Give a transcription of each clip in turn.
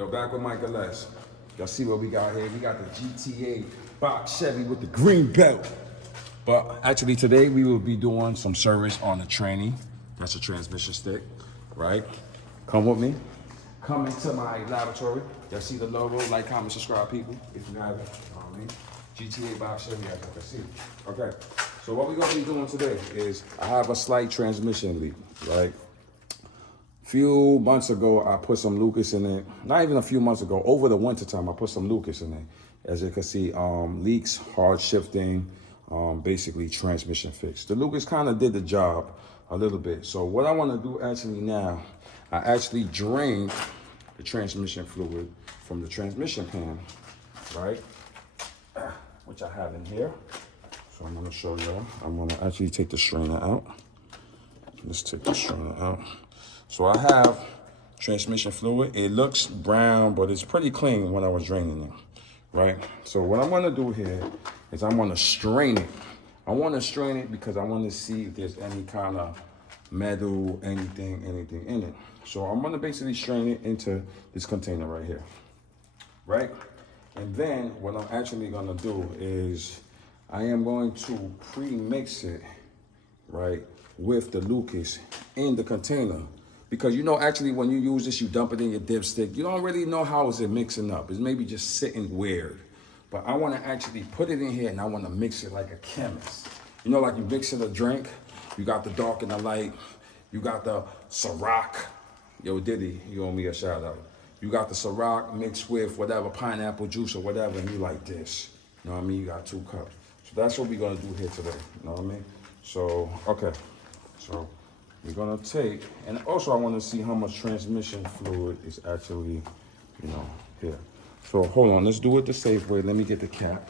Yo, back with MykeLS. Y'all see what we got here? We got the GTA box Chevy with the green belt. But actually today we will be doing some service on the tranny. That's a transmission stick, right? Come with me. Come into my laboratory. Y'all see the logo? Like, comment, subscribe, people, if you haven't. You know what I mean? GTA box Chevy, as you can see. Okay, so what we're gonna be doing today is I have a slight transmission leak, right? Few months ago, I put some Lucas in it. Not even a few months ago, over the winter time, I put some Lucas in it. As you can see, leaks, hard shifting, basically transmission fix. The Lucas kind of did the job a little bit. So what I want to do actually now, I actually drained the transmission fluid from the transmission pan, right? Which I have in here. So I'm gonna show y'all. I'm gonna actually take the strainer out. Let's take the strainer out. So I have transmission fluid. It looks brown, but it's pretty clean when I was draining it, right? So what I'm gonna do here is I'm gonna strain it. I wanna strain it because I wanna see if there's any kind of metal, anything in it. So I'm gonna basically strain it into this container right here, right? And then what I'm actually gonna do is I am going to pre-mix it, right, with the Lucas in the container. Because you know, actually when you use this, you dump it in your dipstick, you don't really know how is it mixing up. It's maybe just sitting weird. But I wanna actually put it in here and I wanna mix it like a chemist. You know, like you mixing a drink, you got the dark and the light, you got the Ciroc. Yo, Diddy, you owe me a shout out. You got the Ciroc mixed with whatever, pineapple juice or whatever, and you like this. You know what I mean? You got 2 cups. So that's what we're gonna do here today, you know what I mean? So, okay, so we're gonna take, and also I wanna see how much transmission fluid is actually, you know, here. So hold on, let's do it the safe way. Let me get the cap.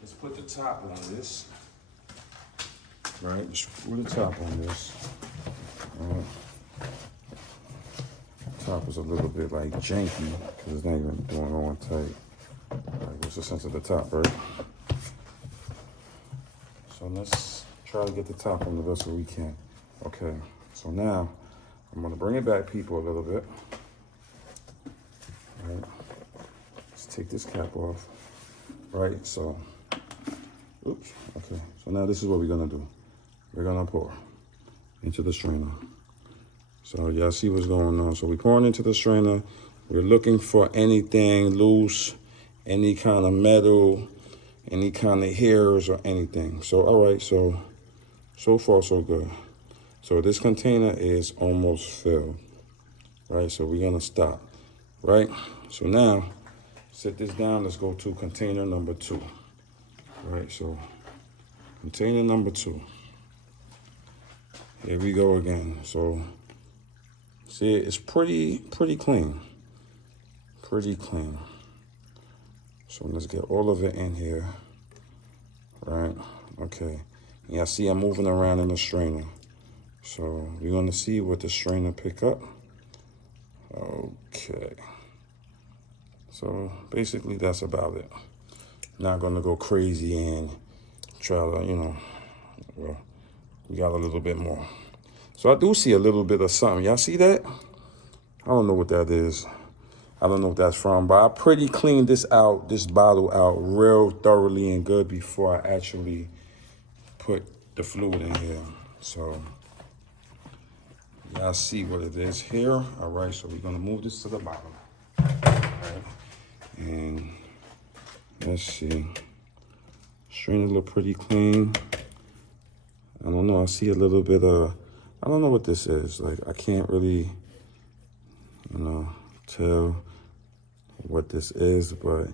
Let's put the top on this. Right, screw the top on this. Top is a little bit like janky because it's not even going on tight. Right, what's the sense of the top, right? So let's try to get the top on the best way we can. Okay, so now I'm gonna bring it back, people, a little bit. All right, let's take this cap off. Right, so, oops, okay. So now this is what we're gonna do. We're gonna pour into the strainer. So y'all see what's going on. So we're pouring into the strainer. We're looking for anything loose, any kind of metal, any kind of hairs or anything. So, all right, so far so good. So this container is almost filled, right? So we're gonna stop, right? So now, set this down. Let's go to container number 2, right? So container number 2. Here we go again. So, see, it's pretty clean. Pretty clean. So let's get all of it in here. Right, okay. Yeah, see I'm moving around in the strainer. So we're gonna see what the strainer pick up. Okay. So basically that's about it. Not gonna go crazy and try to, you know, well, we got a little bit more. So I do see a little bit of something. Y'all see that? I don't know what that is. I don't know what that's from, but I pretty cleaned this bottle out real thoroughly and good before I actually put the fluid in here. So y'all see what it is here. All right, so we're gonna move this to the bottom. All right, and let's see. Strainer look pretty clean. I don't know, I see a little bit of, I don't know what this is. Like, I can't really, you know, tell what this is, but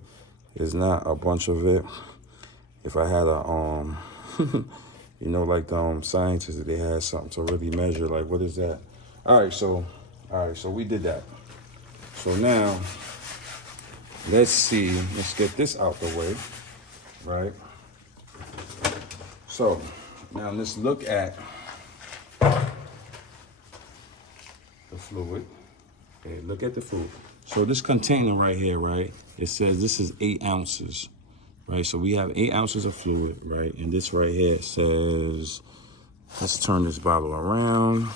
it's not a bunch of it. If I had a, you know, like the scientists, they had something to really measure, like, what is that? All right, so we did that. So now, let's see, let's get this out the way, right? So, now let's look at the fluid. Okay, look at the fluid. So this container right here, right? It says this is 8 ounces, right? So we have 8 ounces of fluid, right? And this right here says, let's turn this bottle around.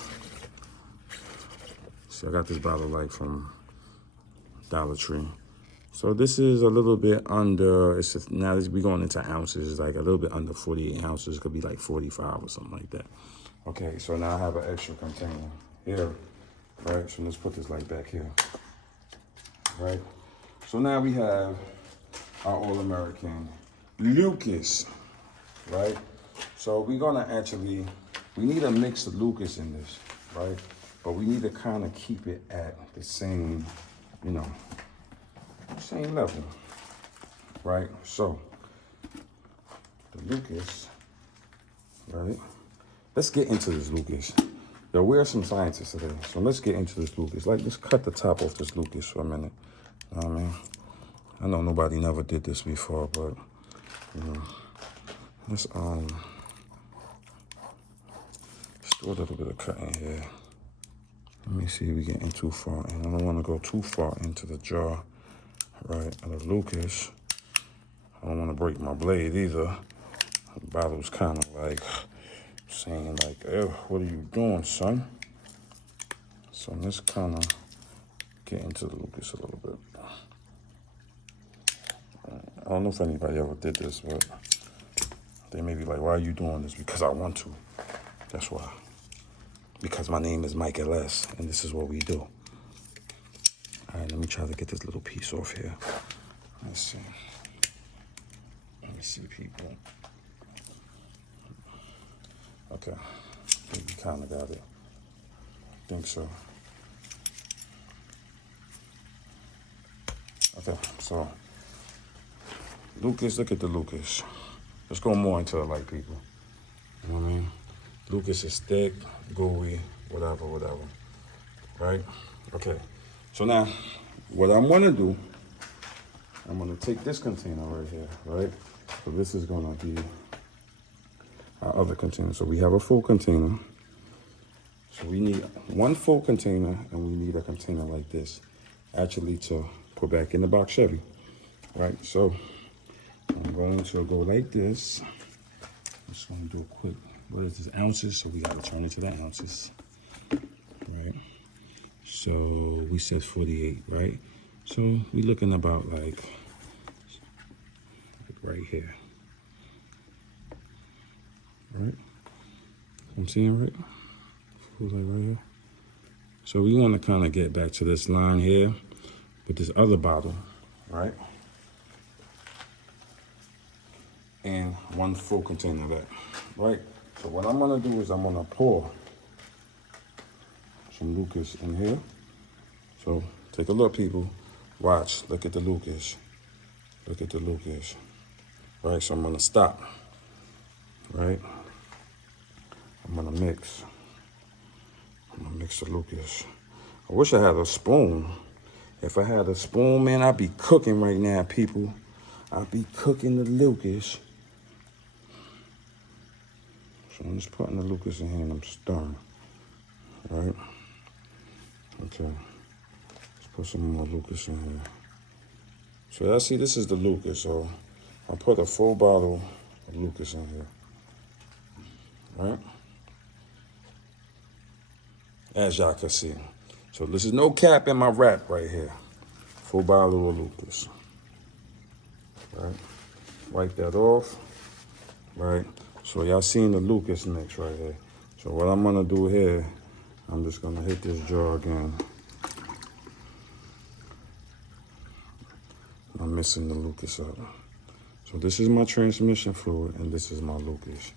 see, I got this bottle like from Dollar Tree. So this is a little bit under, it's just, now we're going into ounces, it's like a little bit under 48 ounces. It could be like 45 or something like that. Okay, so now I have an extra container here, right? So let's put this like back here, right? So now we have our All-American Lucas, right? So we're gonna actually, we need a mix of Lucas in this, right? But we need to kind of keep it at the same, you know, same level, right? So the Lucas, right? Let's get into this Lucas. Yo, we're some scientists today, so let's get into this Lucas. Like, let's cut the top off this Lucas for a minute. You know what I mean? I know nobody never did this before, but, you know, let's do a little bit of cutting here. Let me see if we getting too far in. I don't want to go too far into the jar, right, of the Lucas. I don't want to break my blade either. The bottle's kind of like saying like, "Ew, what are you doing, son?" So let's kind of get into the Lucas a little bit. I don't know if anybody ever did this, but they may be like, "Why are you doing this?" Because I want to. That's why. Because my name is MykeLS, and this is what we do. All right, let me try to get this little piece off here. Let's see. Let me see, people. Okay, I think we kind of got it. I think so. Okay, so Lucas, look at the Lucas. Let's go more into the light, people. You know what I mean? Lucas is thick, gooey, whatever, right? Okay, so now what I'm gonna do, I'm gonna take this container right here, right? So this is gonna be our other container. So we have a full container. So we need one full container, and we need a container like this, actually, to put back in the box Chevy, right? So I'm going to go like this. I'm just gonna do a quick, what is this, ounces? So we gotta turn it to the ounces, right? So we said 48, right? So we looking about like right here, right? I'm seeing right? Like right here. So we want to kind of get back to this line here with this other bottle, right? And one full container of that, right? So what I'm gonna do is I'm gonna pour some Lucas in here. So take a look, people. Watch, look at the Lucas. Look at the Lucas. Right, so I'm gonna stop, right? I'm gonna mix. I'm gonna mix the Lucas. I wish I had a spoon. If I had a spoon, man, I'd be cooking right now, people. I'd be cooking the Lucas. So I'm just putting the Lucas in here and I'm stirring, right? Okay, let's put some more Lucas in here. So y'all see, this is the Lucas. So I put a full bottle of Lucas in here, right? As y'all can see. So this is no cap in my wrap right here. Full bottle of Lucas, right? Wipe that off, right? So y'all seen the Lucas mix right here. So what I'm gonna do here, I'm just gonna hit this jar again. I'm missing the Lucas up. So this is my transmission fluid and this is my Lucas.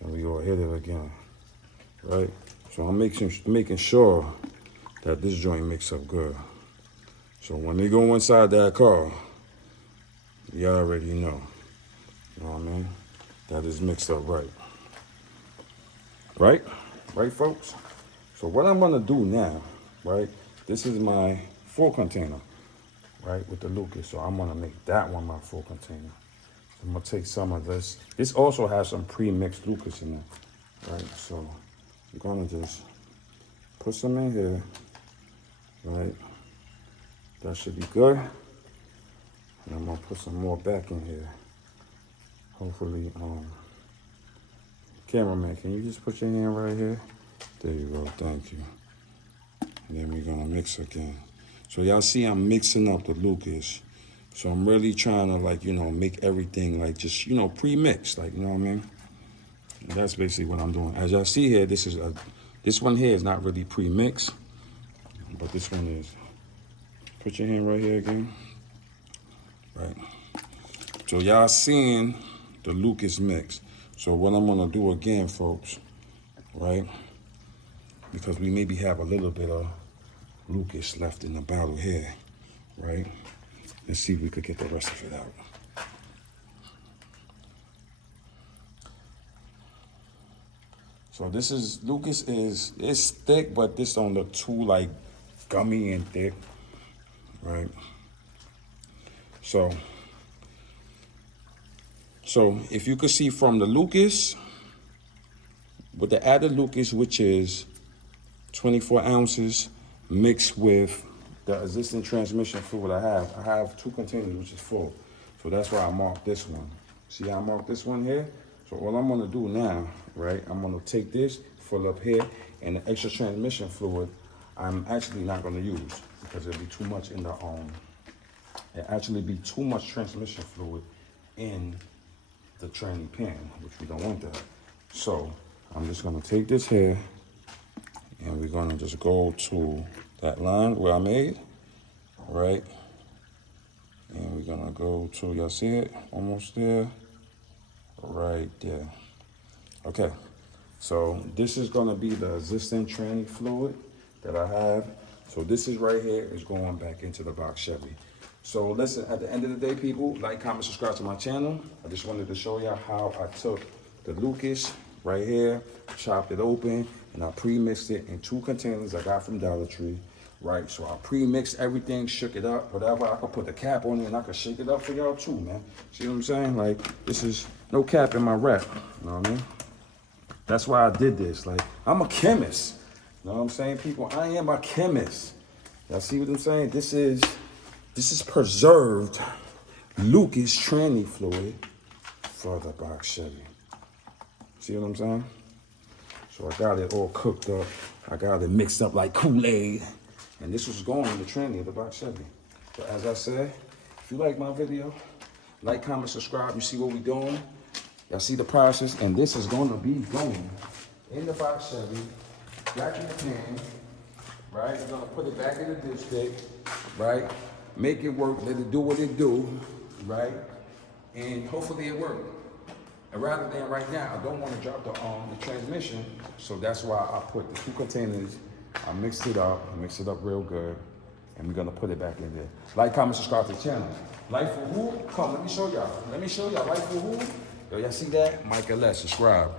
And we gonna hit it again, right? So I'm making sure that this joint mix up good. So when they go inside that car, you already know. You know what I mean? That is mixed up right. Right? Right, folks? So what I'm gonna do now, right? This is my full container, right, with the Lucas. So I'm gonna make that one my full container. I'm gonna take some of this. This also has some pre-mixed Lucas in it, right? So I'm gonna just put some in here, right? That should be good. And I'm gonna put some more back in here. Hopefully, cameraman, can you just put your hand right here? There you go, thank you. And then we're gonna mix again. So y'all see I'm mixing up the Lucas. So I'm really trying to, like, you know, make everything like just, you know, pre-mixed, like, you know what I mean? And that's basically what I'm doing. As y'all see here, this one here is not really pre-mixed, but this one is. Put your hand right here again. Right. So y'all seeing the Lucas mix. So what I'm gonna do again, folks, right? Because we maybe have a little bit of Lucas left in the bottle here, right? Let's see if we could get the rest of it out. So this is, Lucas it's thick, but this don't look too like gummy and thick, right? So if you could see from the Lucas, with the added Lucas, which is 24 ounces, mixed with the existing transmission fluid I have 2 containers, which is full. So that's why I marked this one. See how I marked this one here? So what I'm gonna do now, right, I'm gonna take this, fill up here, and the extra transmission fluid, I'm actually not gonna use because it'll be too much in the, it actually be too much transmission fluid in the tranny pan, which we don't want that. So I'm just gonna take this here and we're gonna just go to that line where I made, right? And we're gonna go to, y'all see it? Almost there, right there. Okay, so this is gonna be the existing tranny fluid that I have. So this is right here is going back into the box Chevy. So listen, at the end of the day, people, like, comment, subscribe to my channel. I just wanted to show y'all how I took the Lucas right here, chopped it open, and I pre-mixed it in 2 containers I got from Dollar Tree, right? So I pre-mixed everything, shook it up, whatever. I could put the cap on it and I could shake it up for y'all too, man. See what I'm saying? Like, this is no cap in my rep, you know what I mean? That's why I did this. Like, I'm a chemist, you know what I'm saying, people? I am a chemist. Y'all see what I'm saying? This is preserved Lucas tranny fluid for the box Chevy. See what I'm saying? So I got it all cooked up. I got it mixed up like Kool-Aid. And this was going in the tranny of the box Chevy. So as I said, if you like my video, like, comment, subscribe. You see what we doing? Y'all see the process? And this is gonna be going in the box Chevy, back in the pan, right? We're gonna put it back in the dipstick, right? Make it work, let it do what it do, right? And hopefully it works. And rather than right now, I don't want to drop the transmission, so that's why I put the 2 containers, I mixed it up real good, and we're gonna put it back in there. Like, comment, subscribe to the channel. Like for who? Come, let me show y'all. Like for who? Yo, y'all see that? MykeLS, subscribe.